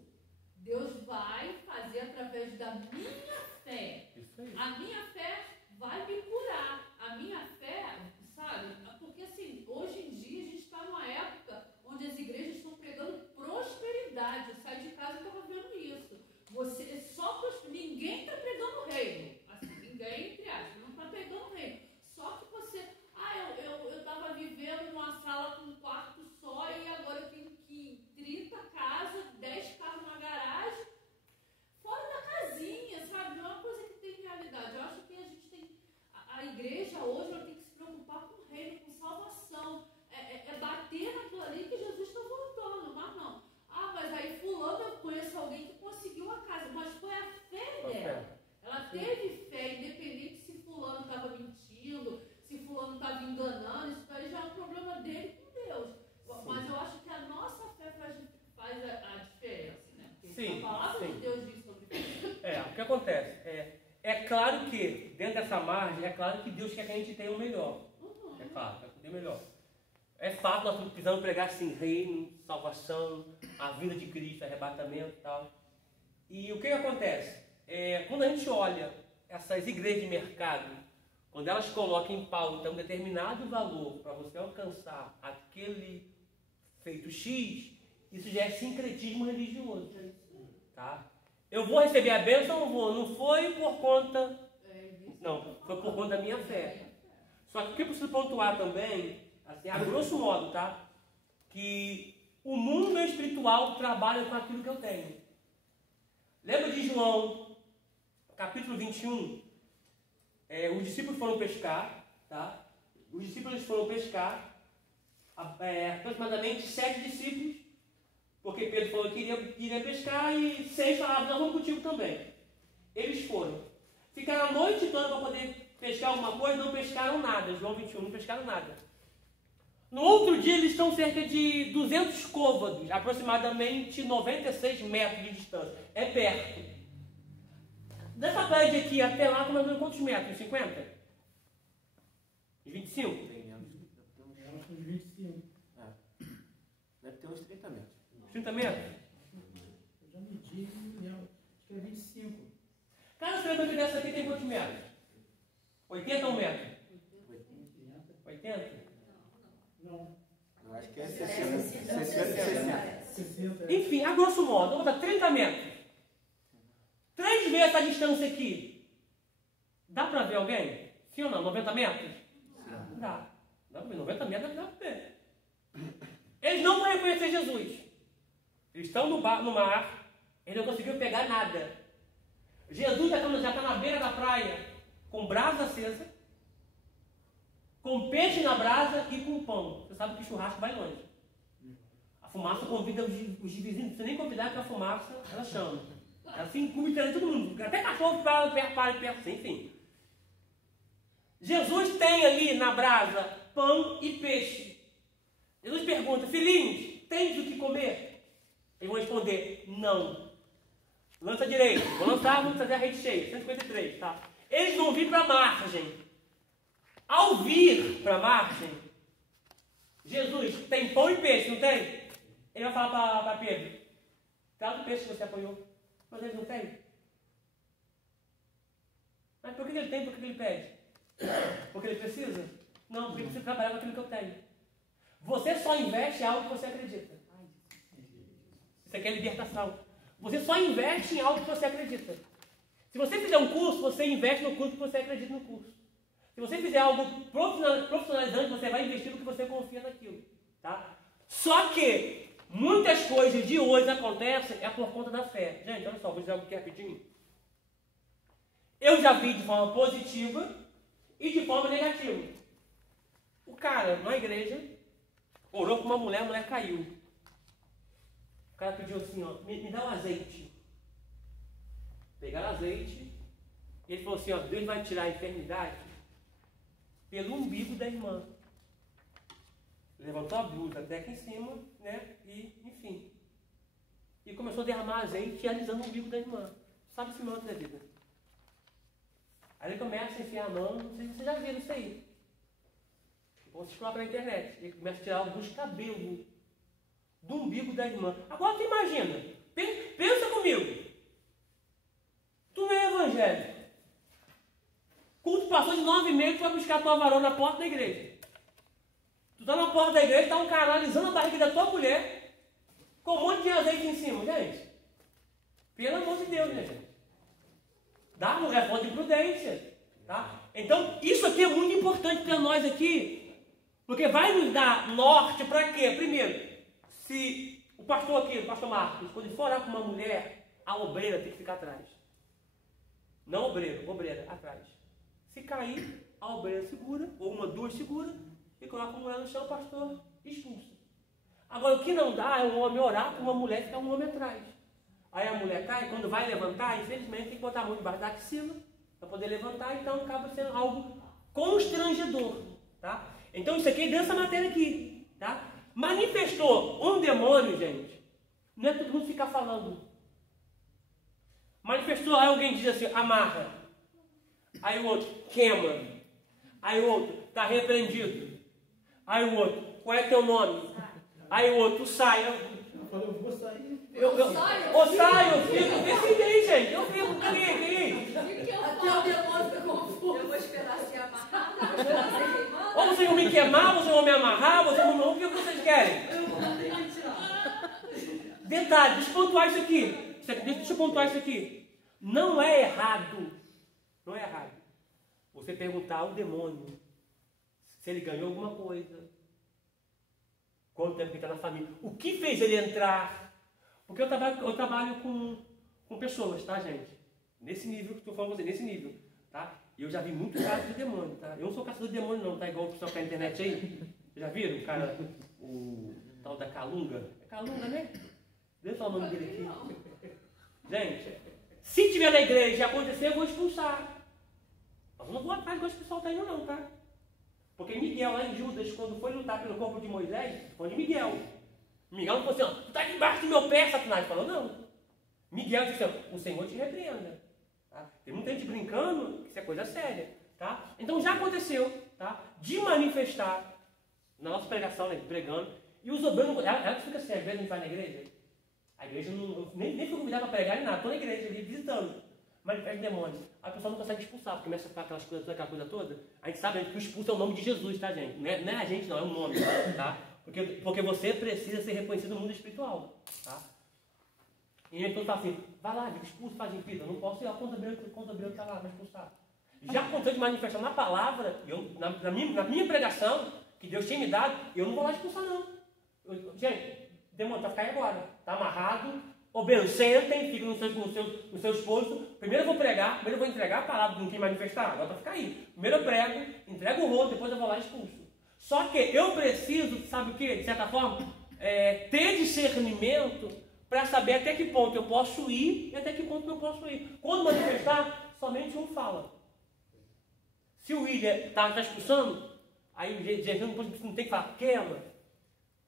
Deus vai fazer através da minha fé. A minha fé vai me curar. A minha fé, sabe? Porque assim, hoje em dia a gente está numa época onde as igrejas estão pregando prosperidade. Eu saí de casa e estava vendo isso. Ninguém está pregando o reino. Assim, ninguém, entre aspas, não está pregando o reino. Só que você, eu estava vivendo numa sala com um quarto só e agora eu tenho que 30 casas, 10 carros na garagem. teve fé, independente se fulano estava mentindo, se fulano estava enganando, isso aí já é um problema dele com Deus. Mas eu acho que a nossa fé faz a diferença, né? Porque Sim, a palavra sim. de Deus diz sobre isso. O que acontece? É claro que, dentro dessa margem, é claro que Deus quer que a gente tenha o melhor. É claro, quer que tenha o melhor. É fato, nós precisamos pregar assim, reino, salvação, a vida de Cristo, arrebatamento e tal. E o que acontece? Quando a gente olha essas igrejas de mercado, quando elas colocam em pauta um determinado valor para você alcançar aquele feito X, isso já é sincretismo religioso. Tá? Eu vou receber a bênção ou não vou? Não foi por conta... Não, foi por conta da minha fé. Só que o que eu preciso pontuar também, assim, a grosso modo, tá? Que o mundo espiritual trabalha com aquilo que eu tenho. Lembra de João, capítulo 21? Os discípulos foram pescar, tá? Os discípulos foram pescar, aproximadamente 7 discípulos, porque Pedro falou que iria pescar e 6 falavam, nós vamos contigo também. Eles foram. Ficaram a noite toda para poder pescar alguma coisa, não pescaram nada. João 21, não pescaram nada. No outro dia, eles estão cerca de 200 côvados, aproximadamente 96 metros de distância. É perto. Dessa parede aqui até lá, mais ou menos quantos metros? 50? 25? Tem menos. Acho que uns 25. Deve ter uns 30 metros. 30 metros? Eu já medi, não lembro. Acho que é 25. Cada cerâmica dessa aqui tem quantos metros? 80 ou 1 metro? 80? Não. Eu acho que é 60, 60. Enfim, a grosso modo, vamos botar 30 metros. 3 vezes a distância aqui. Dá para ver alguém? Sim ou não? 90 metros? Dá. Dá para ver. 90 metros dá para ver. Eles não vão reconhecer Jesus. Eles estão no mar. Eles não conseguiram pegar nada. Jesus já está na beira da praia, com brasa acesa, com peixe na brasa e com pão. Você sabe que o churrasco vai longe. A fumaça convida os vizinhos, não precisa nem convidar, que a fumaça, ela chama. Ela se incube perante todo mundo. Até cachorro para perto, enfim. Jesus tem ali na brasa pão e peixe. Jesus pergunta, filhinhos, tens o que comer? Eles vão responder, não. Lança direito. Vou lançar, vamos fazer a rede cheia. 153, tá? Eles vão vir para a margem. Ao vir para a margem, Jesus tem pão e peixe, não tem? Ele vai falar para Pedro, traz o peixe que você apanhou. Mas ele não tem. Mas por que ele tem? Por que ele pede? Porque ele precisa? Não, porque ele precisa trabalhar com aquilo que eu tenho. Você só investe em algo que você acredita. Isso aqui é libertação. Você só investe em algo que você acredita. Se você fizer um curso, você investe no curso que você acredita no curso. Se você fizer algo profissionalizante, você vai investir no que você confia naquilo. Tá? Só que muitas coisas de hoje acontecem por conta da fé. Gente, olha só, vou dizer algo aqui rapidinho. Eu já vi de forma positiva e de forma negativa. O cara, na igreja, orou com uma mulher, a mulher caiu. O cara pediu assim, ó, me dá um azeite. Pegaram azeite, e ele falou assim, ó, Deus vai tirar a enfermidade pelo umbigo da irmã. Levantou a blusa até aqui em cima, né, e enfim. E começou a derramar azeite alisando o umbigo da irmã. Sabe esse manto da vida? Aí ele começa a enfiar a mão, não sei se vocês já viram isso aí. Vocês colocam na internet. Ele começa a tirar alguns cabelos do umbigo da irmã. Agora tu imagina, pensa comigo. Tu não é evangélico. Culto passou de 9h30, tu vai buscar a tua varoa na porta da igreja. Tu tá na porta da igreja, tá um cara analisando a barriga da tua mulher, com um monte de azeite em cima, gente. Pelo amor de Deus, né, gente? Dá, não é falta de prudência. Tá? Então, isso aqui é muito importante para nós aqui, porque vai nos dar norte para quê? Primeiro, se o pastor aqui, o pastor Marcos, quando ele for orar com uma mulher, a obreira tem que ficar atrás. Não obreiro, obreira, atrás. Se cair, a obreira segura, ou uma, duas segura, e coloca a mulher no chão, o pastor expulsa. Agora, o que não dá é um homem orar com uma mulher e ficar um homem atrás. Aí a mulher cai, quando vai levantar, infelizmente tem que botar a mão debaixo da axila para poder levantar, então acaba sendo algo constrangedor, tá? Então isso aqui é dessa matéria aqui, tá? Manifestou um demônio, gente, não é todo mundo ficar falando. Manifestou, aí alguém diz assim, amarra. Aí o outro, queima. Aí o outro, está repreendido. Aí o outro, qual é teu nome? Aí o outro, sai. Eu falei, eu vou sair. Eu saio, eu fico, decidi, gente. Eu fico, ganhei. Até o demônio fica confuso. Eu vou esperar se amarrar, eu vou esperar ser queimado. Ou vocês vão me queimar, vocês vão me amarrar, vocês vão me ouvir, o que vocês querem? Detalhe, deixa eu pontuar isso aqui. Deixa eu pontuar isso aqui. Não é errado. Não é errado. Você perguntar ao demônio se ele ganhou alguma coisa. Quanto tempo que está na família. O que fez ele entrar? Porque eu trabalho com pessoas, tá, gente? Nesse nível que estou falando com você, nesse nível, tá? E eu já vi muito caso de demônio, tá? Eu não sou caçador de demônio não, tá? Igual o pessoal que tá na internet aí. Vocês já viram o cara, o tal da Calunga? É Calunga, né? Deixa eu falar o nome dele aqui. Gente, se tiver na igreja e acontecer, eu vou expulsar. Mas eu não vou atrás igual esse pessoal está indo não, tá? Porque Miguel, lá em Judas, quando foi lutar pelo corpo de Moisés, foi de Miguel. Miguel não falou assim, ó, tu está debaixo do meu pé, Satanás. Falou, não. Miguel disse assim, ó, o Senhor te repreenda. Tá? Tem muita gente brincando, que isso é coisa séria. Tá? Então já aconteceu, tá? De manifestar, na nossa pregação, né, pregando, e os obreiros, ela fica assim, às vezes a gente vai na igreja, a igreja não, nem fui convidado para pregar nem nada, estou na igreja ali visitando. Manifesta demônio. A pessoa não consegue expulsar, porque começa a ficar aquela coisa toda. A gente sabe que o expulso é o nome de Jesus, tá, gente? Não é a gente, não, é o nome, tá? Porque você precisa ser reconhecido no mundo espiritual, tá? E então tá assim, vai lá, expulsa, faz em vida. Eu não posso ir, a conta branca está lá, vai expulsar. Já aconteceu de manifestar na palavra, na minha pregação, que Deus tinha me dado, eu não vou lá expulsar, não. Gente, demônio, tá ficando agora, tá amarrado. Sentem, fiquem nos seus postos. Primeiro eu vou pregar, primeiro eu vou entregar a palavra, não quem manifestar, agora vai ficar aí. Primeiro eu prego, entrego o rolo, depois eu vou lá e expulso. Só que eu preciso, sabe o que? De certa forma, ter discernimento para saber até que ponto eu posso ir e até que ponto não posso ir. Quando manifestar, somente um fala. Se o William está expulsando, aí o Jesus não tem que falar, queima.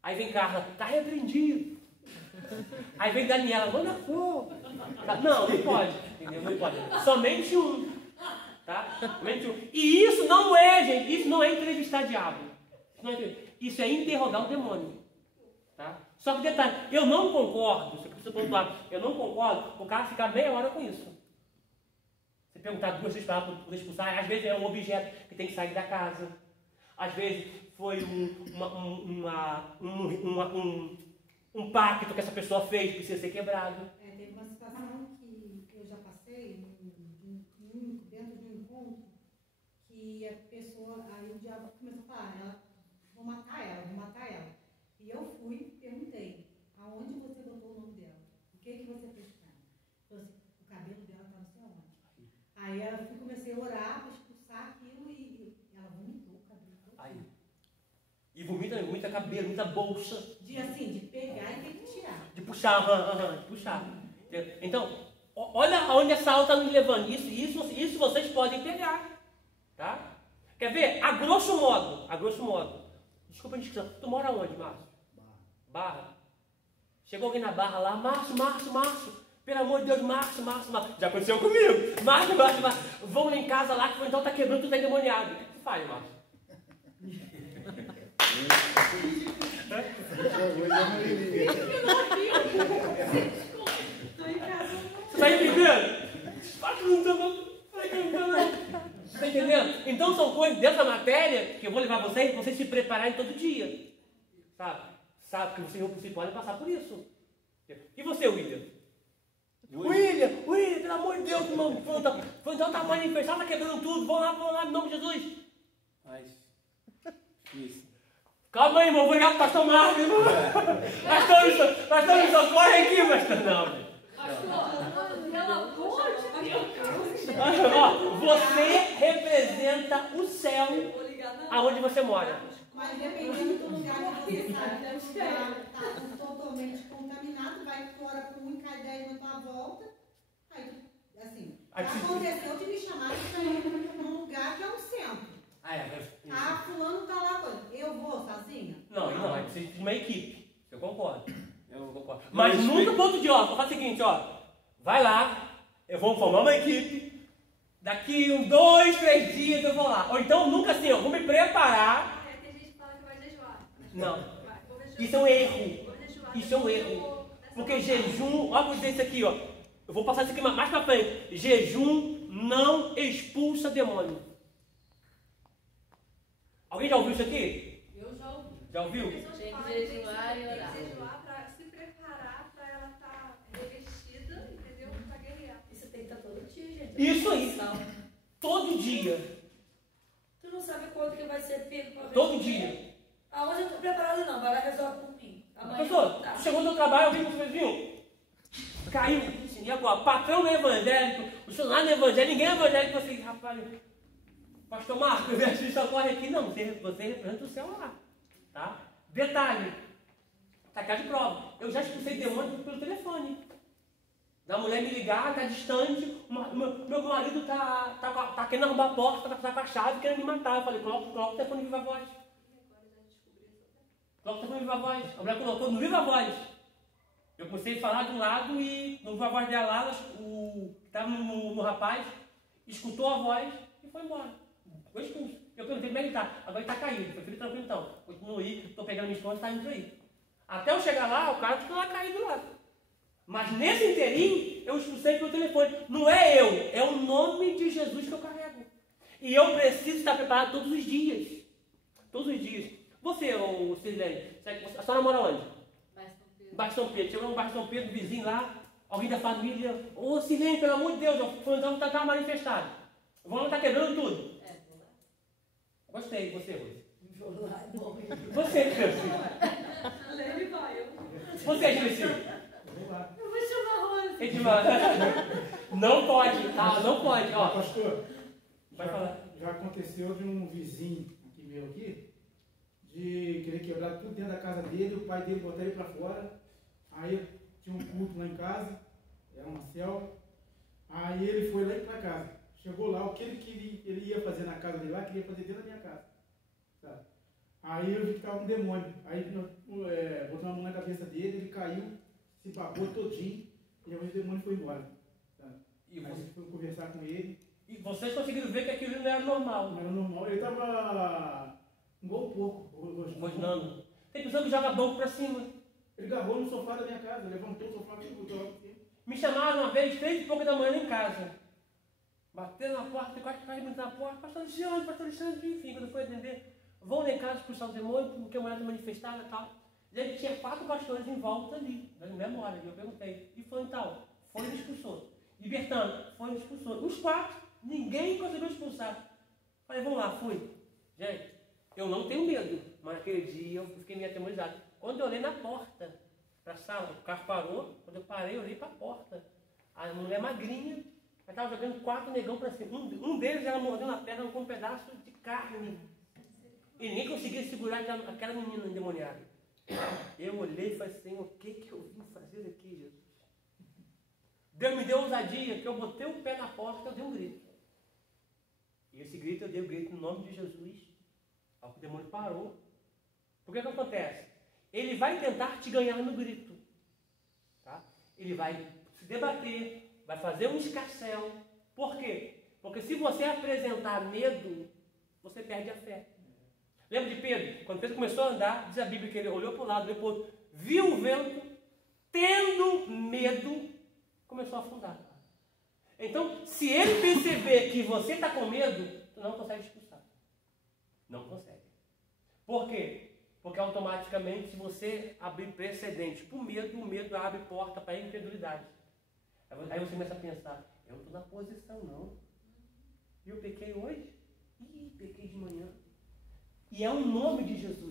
Aí vem Carla, está repreendido. Aí vem Daniela, manda fogo. Não pode, entendeu? Não pode. Somente um. Tá? Somente um. E isso não é, gente, isso não é entrevistar diabo. Isso é interrogar o demônio. Tá? Só que detalhe, eu não concordo, você precisa pontuar, eu não concordo o cara ficar meia hora com isso. Você perguntar 2 vezes para poder expulsar, às vezes é um objeto que tem que sair da casa. Às vezes foi um pacto que essa pessoa fez, precisa ser quebrado. Teve uma situação que eu já passei dentro de um encontro, que a pessoa, aí o diabo começou a falar, vou matar ela. E eu fui e perguntei, aonde você botou o nome dela? O que você fez com ela? Falei assim, o cabelo dela está não sei onde. Aí eu comecei a orar para expulsar aquilo e ela vomitou o cabelo todo. Aí. E vomita cabelo, muita bolsa. De pegar e ter que tirar. De puxar, de puxar. Então, olha aonde essa aula está nos levando. Isso vocês podem pegar. Tá? Quer ver? A grosso modo. Desculpa a discussão. Tu mora onde, Márcio? Barra. Chegou alguém na Barra lá, Márcio. Pelo amor de Deus, Márcio. Já aconteceu comigo. Márcio. Vão lá em casa lá, que então tá quebrando, tu tá endemoniado. O que tu faz, Márcio? Você tá entendendo? Tá entendendo? Então são coisas dessa matéria que eu vou levar vocês se prepararem todo dia. Sabe que vocês podem passar por isso. E você, William? William, pelo amor de Deus, irmão. Foi então tá manifestando, tá quebrando tudo. Vamos lá, em nome de Jesus. Mas, isso. Calma aí, irmão, vou ligar pro pastor Marcos, irmão. Pastor, me socorre aqui, pastor. Não. Você representa o céu aonde você mora. Mas dependendo do lugar que você está totalmente contaminado, vai fora com um e cai 10 na tua volta. Aí, assim. Aconteceu de me chamar para ir num lugar que é um centro. Fulano tá lá, eu vou sozinha? Não, é preciso de uma equipe. Eu concordo. Mas nunca ponto de ó. Faz o seguinte, ó. Vai lá, eu vou formar uma equipe. Daqui uns 2, 3 dias eu vou lá. Ou então nunca assim, eu vou me preparar. Tem gente que fala que vai jejuar. Não. Isso é um erro. Isso é um erro. Porque jejum, olha, vou dizer isso aqui, ó. Eu vou passar isso aqui mais pra frente. Jejum não expulsa demônio. Alguém já ouviu isso aqui? Eu já ouvi. Já ouviu? Tem que jejuar e orar. Tem que jejuar para se preparar para ela estar revestida, entendeu? Para guerrear. Isso tem que estar todo dia, gente. Isso aí. Todo dia. Tu não sabe quanto que vai ser pego pra ver. Todo dia. Aonde eu tô preparado não, vai lá e resolve por mim. Amanhã Professor, tá. tu chegou no teu trabalho, alguém você viu? Caiu. E agora? Patrão não é evangélico, o funcionário não é evangélico, ninguém é evangélico. Você, rapaz, pastor Marcos, me socorre aqui. Não, você representa o céu lá. Tá? Detalhe. Tá cá de prova. Eu já expulsei demônio pelo telefone. Da mulher me ligar, tá distante, meu marido tá querendo arrombar a porta, tá com a chave, querendo me matar. Eu falei, coloca o telefone viva voz. Coloca o telefone viva voz. A mulher colocou no viva voz. Eu comecei a falar de um lado e no viva voz dela lá, o que estava no rapaz, escutou a voz e foi embora. Foi expulso. Eu perguntei como é que ele tá. Agora ele tá caído. Eu falei, tranquilo então. Continuo aí, tô pegando minha esposa, tá indo aí. Até eu chegar lá, o cara ficou lá caído lá. Mas nesse inteirinho, eu expulsei pelo telefone. Não é eu, é o nome de Jesus que eu carrego. E eu preciso estar preparado todos os dias. Todos os dias. Você, ô Cirlene, a senhora mora onde? Baixo São Pedro. Chegou no Baixo São Pedro, vizinho lá, alguém da família. Ô Cirlene, pelo amor de Deus, o fulano está manifestado. Vamos estar quebrando tudo. Vou lá. Gostei, você, Rose. Vou lá, é bom. Você, Cresci. Ele vai, Você, Cresci. Eu vou chamar a Rose. Edmar, não pode, tá? Não pode, ó. Pastor, Vai falar. já aconteceu de um vizinho aqui meu aqui, de querer quebrar tudo dentro da casa dele, o pai dele botar ele para fora. Aí tinha um culto lá em casa, era uma célula. Aí ele foi lá e para casa. Chegou lá, o que ele ia fazer na casa dele lá, queria fazer dentro da minha casa. Sabe? Aí eu vi que estava um demônio. Aí botou uma mão na cabeça dele, ele caiu, se babou todinho, e aí o demônio foi embora. Sabe? E Aí você, eu fui conversar com ele, e vocês conseguiram ver que aquilo não era normal. não era normal. Ele estava igual um pouco, Rosnando. Tem pessoa que joga banco pra cima. Ele agarrou no sofá da minha casa, levantou o sofá e botou lá por cima. Me chamaram uma vez, 3h pouco da manhã em casa. Bateram na porta, quase caíram na porta. Pastor Alexandre, enfim, quando foi atender, vão lá em casa expulsar o demônio, porque a mulher se manifestava e tal. E ele tinha 4 pastores em volta ali, na memória. E eu perguntei, e foi então? Foi e expulsou. Libertando, foi e expulsou. Os 4, ninguém conseguiu expulsar. Falei, vamos lá, fui. Gente, eu não tenho medo, mas naquele dia eu fiquei meio atemorizado. Quando eu olhei na porta, para a sala, o carro parou, quando eu parei, eu olhei para a porta. A mulher magrinha, ela estava jogando 4 negão para cima. Um deles, ela mordeu na perna com um pedaço de carne. E nem conseguia segurar aquela menina endemoniada. Eu olhei e falei, Senhor, o que eu vim fazer aqui, Jesus? Deus me deu ousadia, que eu botei o pé na porta e eu dei um grito. E esse grito, eu dei o grito no nome de Jesus. Aí o demônio parou. Por que acontece? Ele vai tentar te ganhar no grito. Tá? Ele vai se debater, vai fazer um escarcéu. Por quê? Porque se você apresentar medo, você perde a fé. Lembra de Pedro? Quando Pedro começou a andar, diz a Bíblia que ele olhou para o lado, depois viu o vento, tendo medo, começou a afundar. Então, se ele perceber que você está com medo, você não consegue expulsar. Não consegue. Por quê? Porque automaticamente, se você abrir precedente para o medo abre porta para a incredulidade. Aí você começa a pensar, eu não estou na posição não. E eu pequei hoje? Ih, pequei de manhã. E é o nome de Jesus.